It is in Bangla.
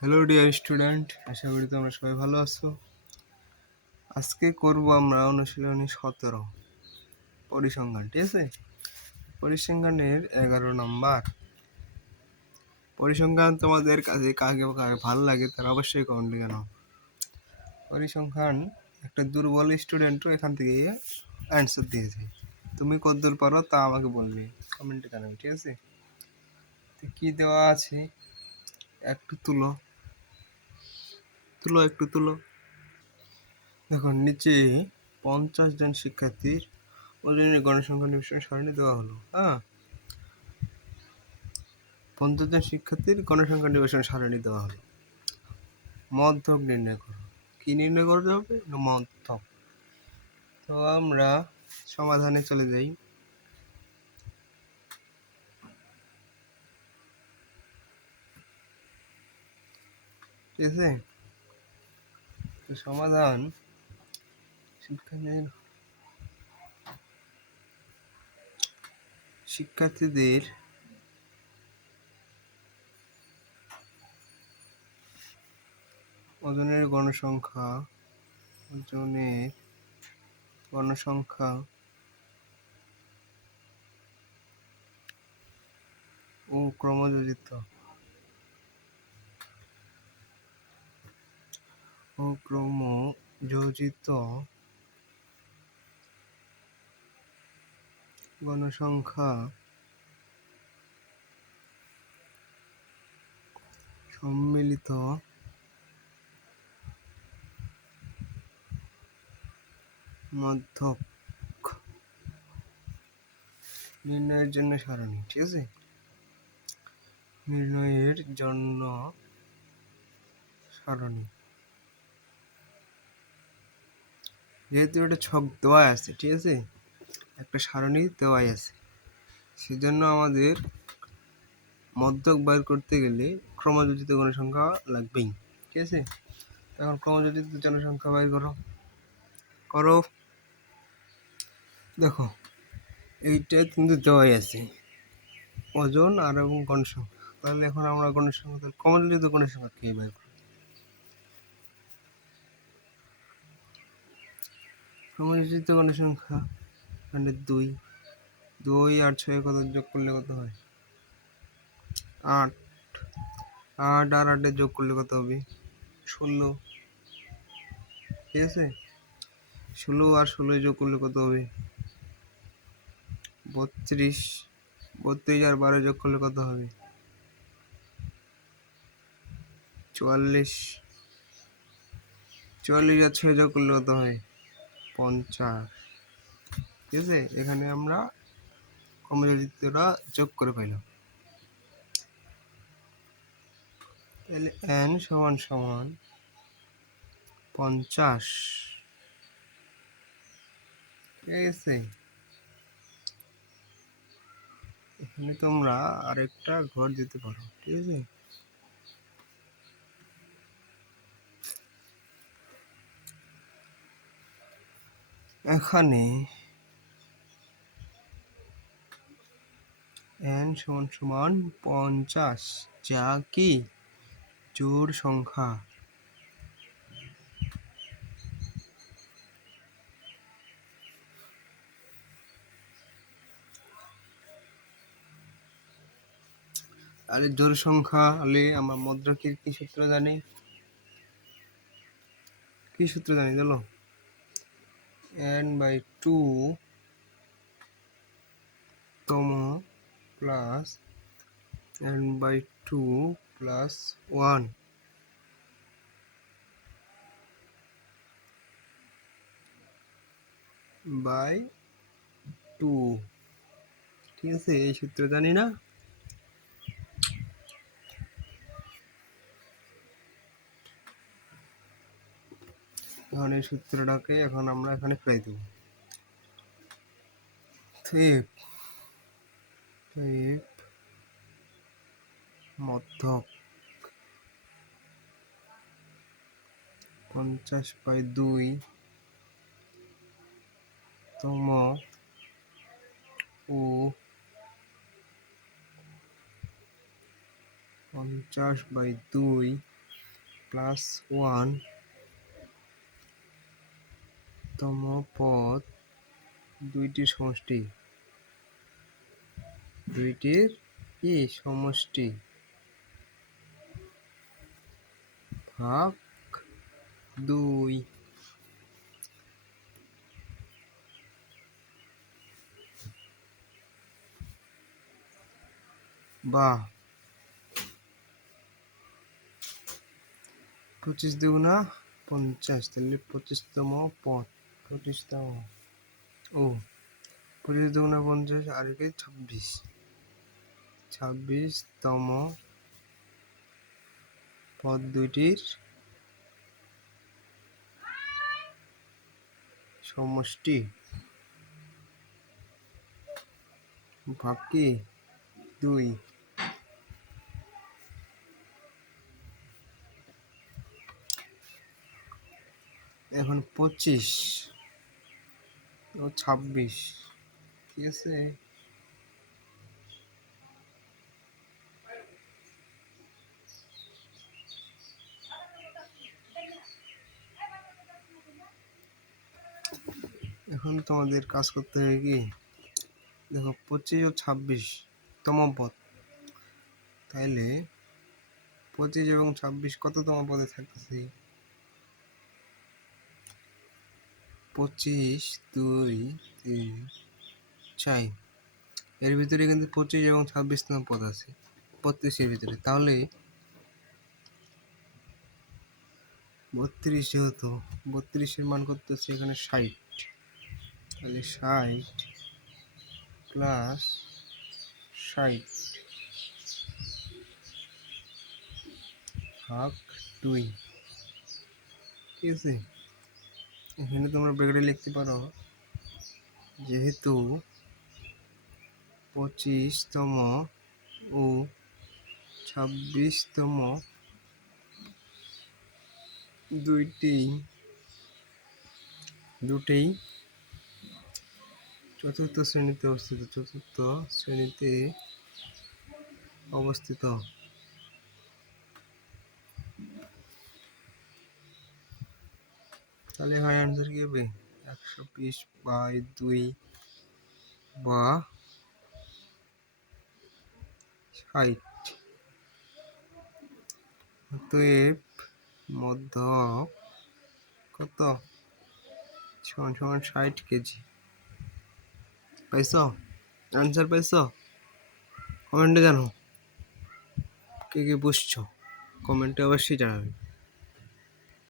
হ্যালো ডিয়ার স্টুডেন্ট, আশা করি তোমরা সবাই ভালো আছো। আজকে করব আমরা অনুশীলনী 17 পরিসংখ্যান। ঠিক আছে, পরিসংখ্যানের 11 নম্বর পরিসংখ্যান। তোমাদের কাছে কাকে কাকে ভালো লাগে তারা অবশ্যই কমেন্টে জানাও। পরিসংখ্যান একটা দুর্বল স্টুডেন্টও এখান থেকে অ্যান্সার দিয়েছে। তুমি কতদূর পারো তা আমাকে বলবে, কমেন্টে জানাবে। ঠিক আছে, তো কি দেওয়া আছে একটু তুলো তুলো একটু তুলো। দেখো নিচে 50 জন শিক্ষার্থীর ওজনের গণসংখ্যা নির্বাচন সারণী দেওয়া হলো। 50 জন শিক্ষার্থীর গণসংখ্যা নির্বাচন সারণী দেওয়া হলো। মধ্যক নির্ণয় করো। কি নির্ণয় করতে হবে? মধ্যক। তো আমরা সমাধানে চলে যাই। ঠিক আছে, তো সমাধান শিক্ষার্থীদের ওজনের গণসংখ্যা ও ক্রমযোজিত গণসংখ্যা সম্মিলিত মধ্যক নির্ণয়ের জন্য সারণী। ঠিক আছে, নির্ণয়ের জন্য সারণী। যেহেতু এটা ছক দেওয়া আছে, ঠিক আছে, একটা সারণী দেওয়াই আছে, সেজন্য আমাদের মধ্যক বের করতে গেলে ক্রমযোজিত গণসংখ্যা লাগবেই। ঠিক আছে, এখন ক্রমযোজিত জনসংখ্যা বের করো। দেখো এইটা কিন্তু দেওয়াই আছে, ওজন আর এবং গণসংখ্যা। তাহলে এখন আমরা গণসংখ্যা, ক্রমযোজিত গণসংখ্যা কে বের করব? ক্রমযোজিত গণসংখ্যা মানে 2 আর 6 কত যোগ করলে কত হয়? 8। 8 আর 8 যোগ করলে কত হবে? 16। ঠিক আছে, 16 আর 16 যোগ করলে কত হবে? 32। 32 আর 12 যোগ করলে কত হবে? 44। 44 আর 6 যোগ করলে কত হয়? 50। ঠিক আছে, এখানে আমরা ক্রমযোজিতরা যোগ করে পাইলাম। তাহলে n সমান সমান 50। ঠিক আছে, এখানে তোমরা আরেকটা ঘর দিতে পারো। ঠিক আছে, এখানে n সমান সমান 50, যা কি জোড় সংখ্যা। আর জোড় সংখ্যা হলে আমরা মধ্যকের কি সূত্র জানি? জানো? n/2 তম প্লাস n/2 প্লাস 1 বাই 2। ঠিক আছে, এই সূত্র জানি না? এখন এই সূত্রটাকে এখন আমরা এখানে ফেলে দেব। মধ্যক 50/2 তম ও 50/2 প্লাস 1 তম পদ দুইটির সমষ্টি কি সমষ্টি ভাগ 2। বা 25 দুগুণা 50, তাহলে 25তম পদ 25তম ও 25 দুগুণা 50 আর একে 26তম পদ দুইটির সমষ্টি ভাগ কি 2। এখন 25 ও 26, ঠিক আছে। এখন তোমাদের কাজ করতে হবে কি, দেখো 25 ও 26তম পদ, তাইলে 25 এবং 26 কততম পদে থাকতেছে? 25, 2, 3, 4, এর ভিতরে কিন্তু 25 এবং 26তম পদ আছে 32-এর ভিতরে, তাহলে 32 যেহেতু 32-এর মান করতেছে এখানে 60, তাহলে 60 প্লাস 60 ভাগ 2, ঠিক আছে। এখানে তোমরা ব্র্যাকেটে লিখতে পারো, যেহেতু 25তম ও 26তম দুটেই চতুর্থ শ্রেণীতে অবস্থিত, তাহলে এখানে অ্যান্সার কি হবে? 120/2 বা 60। অতএব মধ্যক কত? সমান 60 কেজি। পাইছো? অ্যান্সার পাইছো? কমেন্টে জানো কে কে বুঝছো, কমেন্টে অবশ্যই জানাবে।